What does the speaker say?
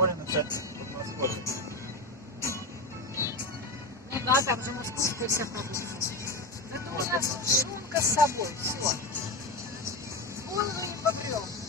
Море начать восходит. Ну да, там же можно теперь себя пробудить. Это у нас шумка с собой, все. Голову не попрем.